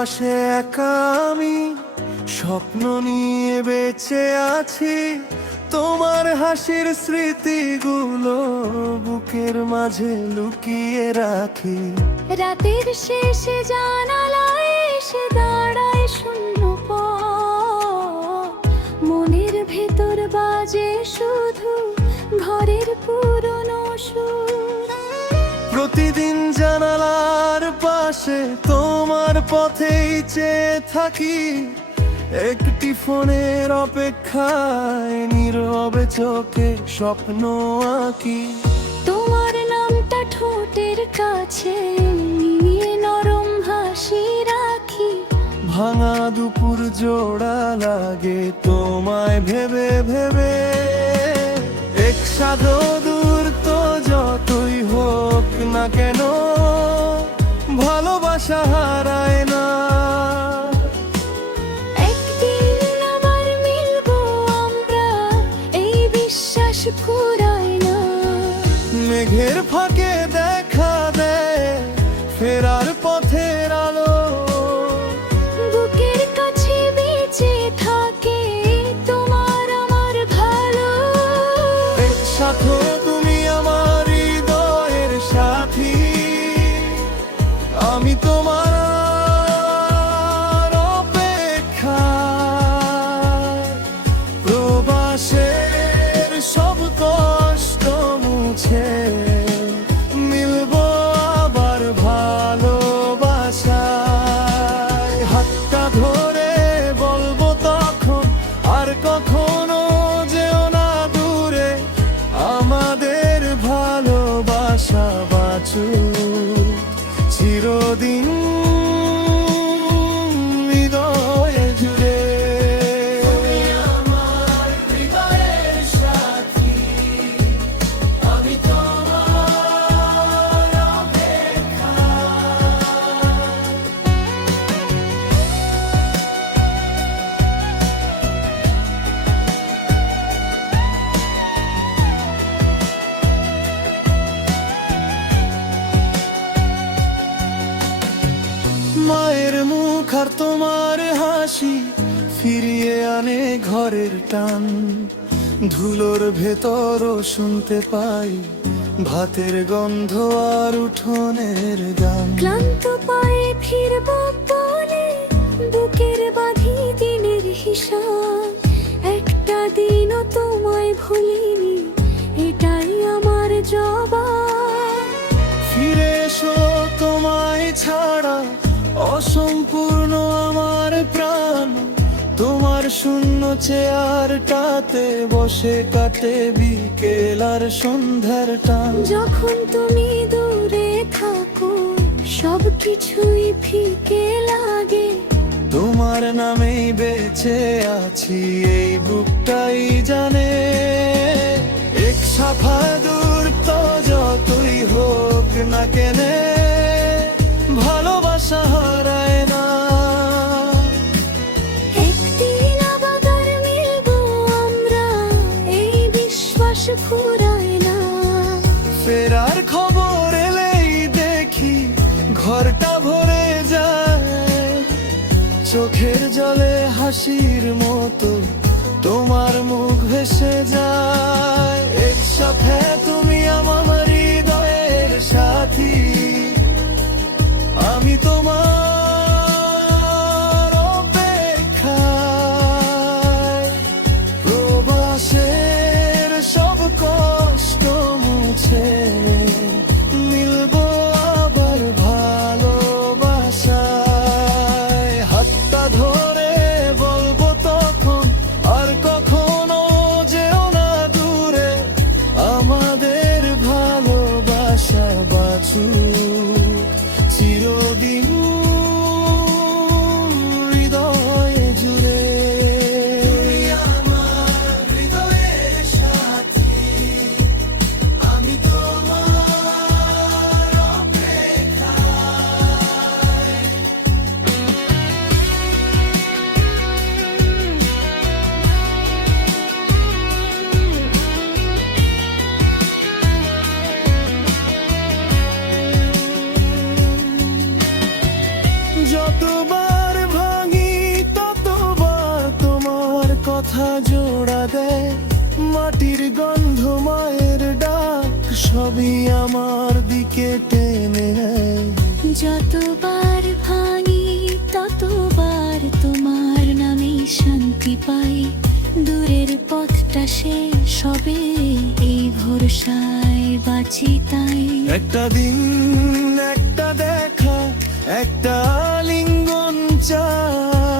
পাশে একা আমি স্বপ্ন নিয়ে বেঁচে আছি, তোমার হাসির স্মৃতিগুলো বুকের মাঝে লুকিয়ে রাখি। রাতের শেষে জানালায় এসে দাঁড়ায় শূন্য পথ, মনের ভেতর বাজে শুধু ঘরের পুরনো সুর। প্রতিদিন জানালার পাশে তোমার পথেই চেয়ে থাকি, একটি ফোনের অপেক্ষায় নীরবে চোখে স্বপ্ন আঁকি। তোমার নামটা ঠোঁটের কাছে নিয়ে নরম হাসি রাখি। ভাঙা দুপুর জোড়া লাগে তোমায় ভেবে ভেবে, একসাথে দূর তো যতই হোক না কেন ভালোবাসা হারায় না। একদিন আবার মিলবো আমরা, এই বিশ্বাস ফুরায় না। মেঘের ফাঁকে দেখা দেয় ফেরার পথের আলো, বুকের কাছে বেঁচে থাকে তোমার আমার ভালো। একসাথে তুমি আমার হৃদয়ের সাথী, আমি তোমার অপেক্ষায়। প্রবাসের সব কষ্ট মুছে মিলবো আবার ভালোবাসায়। হাতটা ধরে বলবো তখন আর কখনো যেও না দূরে, আমাদের ভালোবাসা বাঁচুক চিরদিন হৃদয়ে জুড়ে। আমার হৃদয়ের সাথী, আমি তোমার অপেক্ষায়। মায়ের মুখ আর তোমার হাসি ফিরিয়ে আনে ঘরের টান, ধুলোর ভেতরও শুনতে পাই ভাতের গন্ধ আর উঠোনের গান। ক্লান্ত পায়ে ফিরবো বলে বুকের বাঁধি দিনের হিসাব। একটা দিনও তোমায় ভুলিনি, এটাই আমার জবাব। ফিরে এসো, তোমায় ছাড়া অসম্পূর্ণ আমার প্রাণ। তোমার শূন্য চেয়ারটাতে বসে কাটে বিকেল আর সন্ধ্যার টান। যখন তুমি দূরে থাকো সব কিছুই ফিকে লাগে। তোমার নামেই বেঁচে আছি, এই বুকটাই জানে। এক সাফা দূর তো যতই হোক না কেনে ভালোবাসা হারায় না। একদিন আবার মিলবো আমরা, এই বিশ্বাস ফুরায় না। ফেরার খবর এলেই দেখি ঘরটা ভরে যায়, চোখের জলে হাসির মতো তোমার মুখ ভেসে যায়। একসাথে তুমি আমার হৃদয়ের সাথী, আমি তোমার অপেক্ষায়। প্রবাসের সব কষ্ট মুছে মিলবো আবার ভালোবাসায়। হাতটা ধরে বলবো তখন আর কখনো যেও না দূরে, আমাদের ভালোবাসা বাঁচুক চিরদিন। কথা জোড়া দেয়, মাটির গন্ধ মায়ের ডাক সবই আমার দিকে টেনে নেয়। যতবার ভাঙি ততবার তোমার নামে শান্তি পাই, দূরের পথটা শেষ হবে এই ভরসায় বাঁচি তাই। একটা দিন একটা দেখা, একটা লিঙ্গন চাই,